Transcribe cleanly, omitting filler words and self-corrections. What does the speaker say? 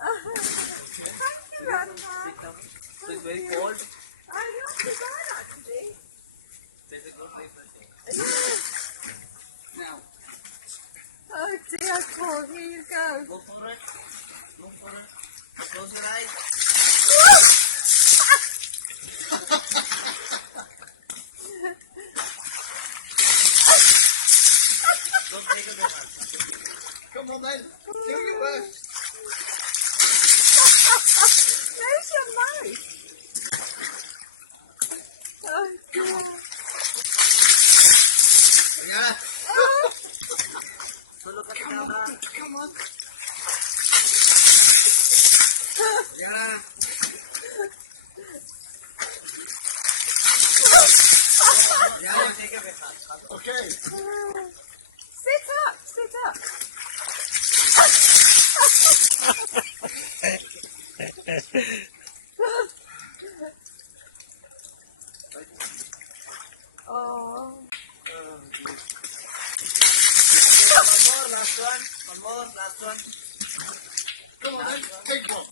Thank you, Grandma. So it's very cold. I love the bed, actually. There's a good place for staying. Now, Oh dear, Paul, here you go. go for it. Go for it. Close your eyes. Don't take a bit. Come on then. Do your best. There's your mouth. Oh dear. Yeah. Oh, So look at the camera. Come on. Yeah. Yeah, take a bit. Okay. sit up, sit up. Oh. One more, last one. One more, last one. Come on then, take one.